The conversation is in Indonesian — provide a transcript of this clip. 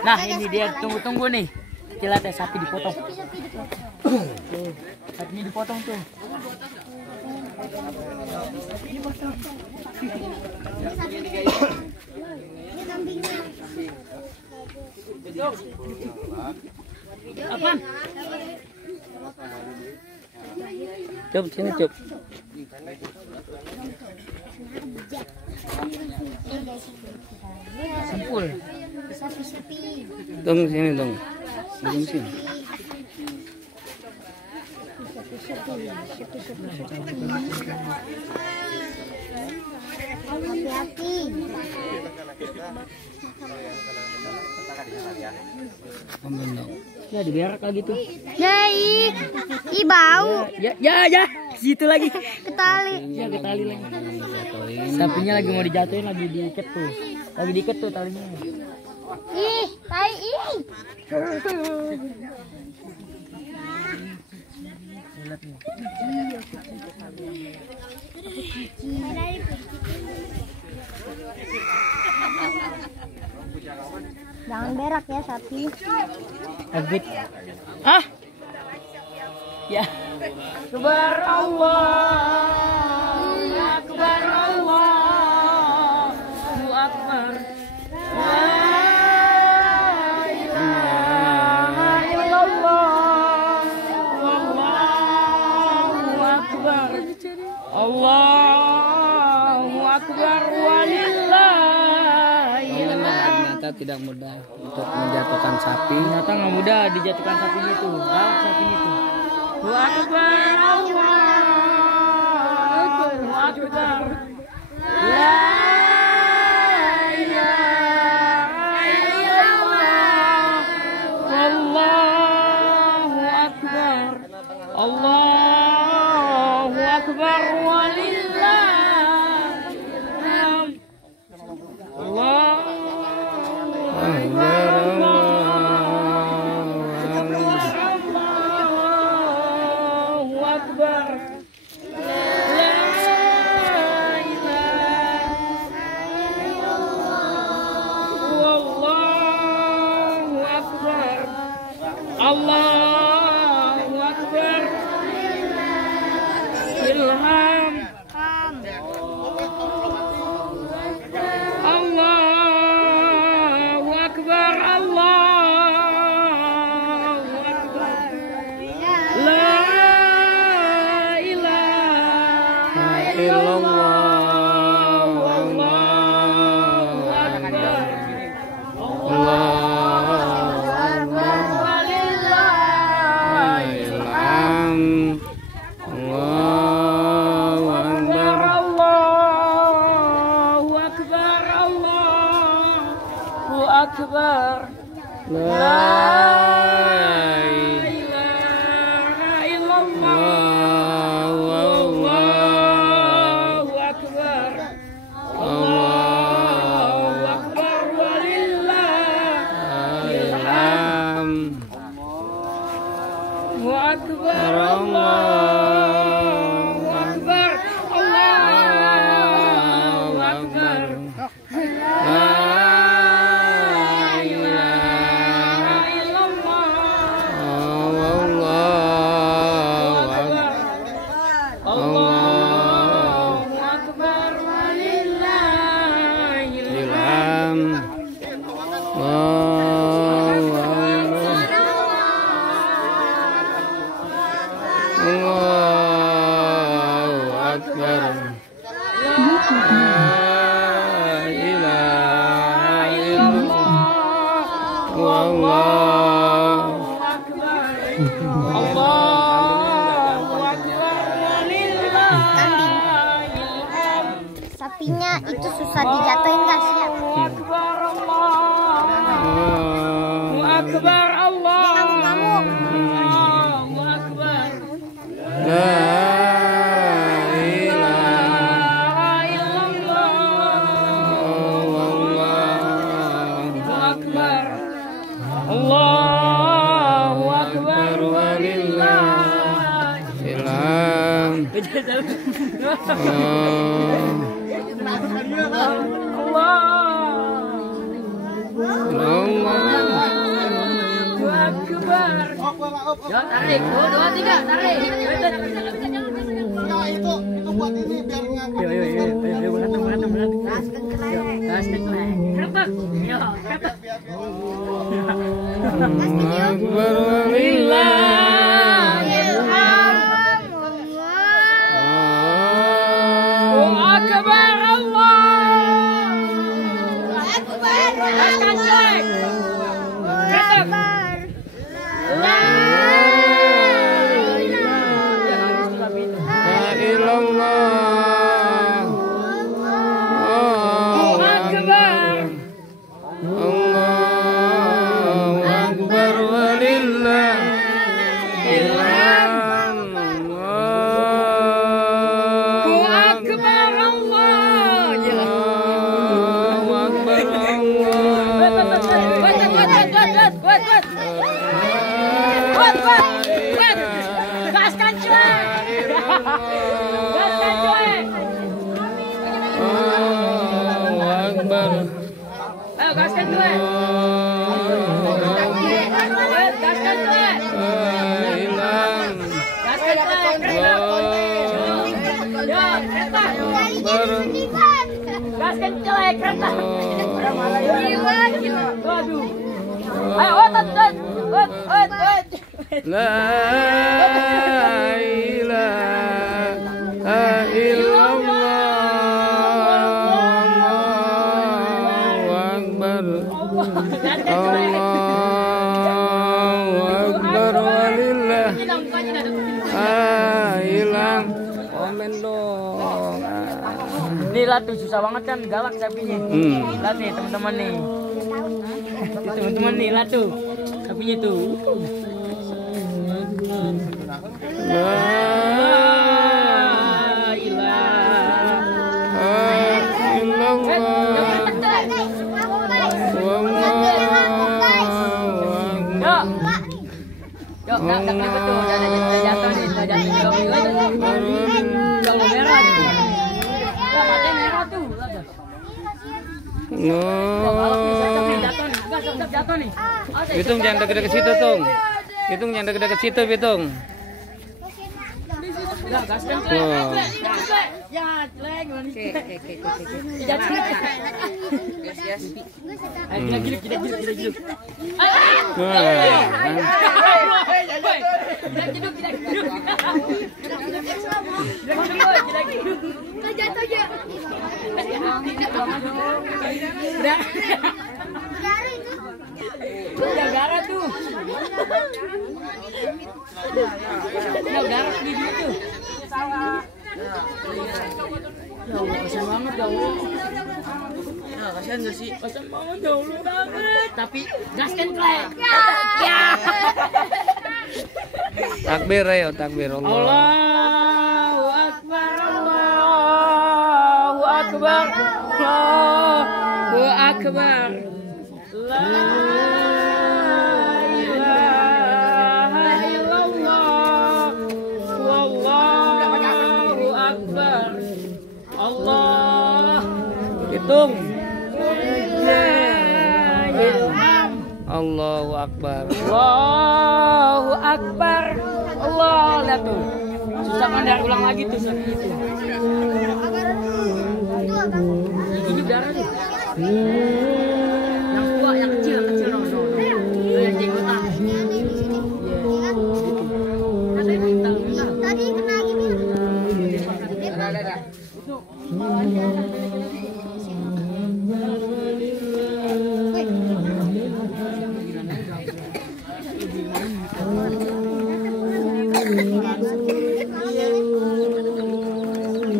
Nah ini dia, tunggu nih. Kita lihat ya, sapi dipotong. Sapinya dipotong tuh. Apa? Coba sini coba. Sempul. Dong sini dong. Belum sini. Hati-hati. Ya diberak lagi tuh. Ya ih bau. Ya, situ lagi. Ketali. Ya ketali lagi. Sapinya lagi mau dijatuhin, lagi diikat tuh. Lagi diikat tuh talinya. Ih, tai ih. Lihat nih. Jangan berak ya sapi. Agit. Ah. Ya. Akbar Allah. Akbar Allah. Akbar. La ilaha illallah. Wallahu akbar. Allahu akbar walillahi. Ternyata tidak mudah untuk menjatuhkan sapi. Ternyata nggak mudah dijatuhkan sapinya itu. Sapinya itu. Allahu akbar, Allahu akbar. La ilaha illallah. Wallahu akbar. Allahu akbar walillah. Allah. Allahu akbar. Ilham. Allahu akbar. Allahu akbar. La ilaha illallah. Allahu akbar. Akbar. La ilaha illallah. Allahu akbar. Allahu akbar walillahil hamd. Allahu akbar. Allahu akbar. Allahu akbar. Sapinya itu susah dijatuhin guys ya. Allahu akbar. Allah. Dia ngamuk-ngamuk. Allahu akbar. La ilaha illallah. Allahu akbar. Allahu akbar walillahil hamd. Allah. Ya, tarik. 1, 2, 3, tarik. Ya itu buat ini biar ngangkat. Ayo, berantem. Gas kecelek. Kretek. Yo, kretek. Akbar walillah. Akbar Allah. Gas kecelek. Kretek. La ilallah. Akbar. Allahu akbar walillah. Akbar Allah. Allahu akbar Kuat. Gaskan cuek. Gaskan cuek. Allahu akbar. Ayo gaskan cuek. Gaskan cuek. Hilang. Gaskan cuek. Yo, kereta. Gaskan cuek, kereta. Gila. Waduh. Ayo, otot. La ilaha illallah. Allahu akbar. Allahu akbar walillah. Hilang. Komen dong. Nih Latu susah banget kan, galak sapinya. Lihat nih teman-teman nih. Teman-teman nih Latu. Sapinya tuh. La ilaha illallah. Yuk, enggak kelihatan tuh, udah jatuh nih, udah jatuh. Kalau merah gitu. Enggak, matanya merah tuh. Jatuh nih. Bitung jangan deket-deket ke situ, Tung. Bitung jangan deket-deket ke situ, Bitung. Enggak, gaskan tuh. Ya, celeng. Jatuh. Ayo, gila. Gara tuh. Gara di situ. Ya Allah, kasihan banget ya Allah. Ya, kasihan gak sih? Kasihan banget ya Allah banget. Tapi gaskan klek. Ya. Takbir ayo, takbir Allah. Allahu Akbar. Allahu Akbar. Allahu Akbar. La ilaha illallah. Wallahu Akbar. Allah. Hitung. Allahu Akbar. Allahu Akbar. Allah, lihat tuh. Susah kan dari ulang lagi tuh seperti itu. Ini darah tuh. Yang tua, yang kecil no. Yang jenggotan. Tadi kena gini. Allahu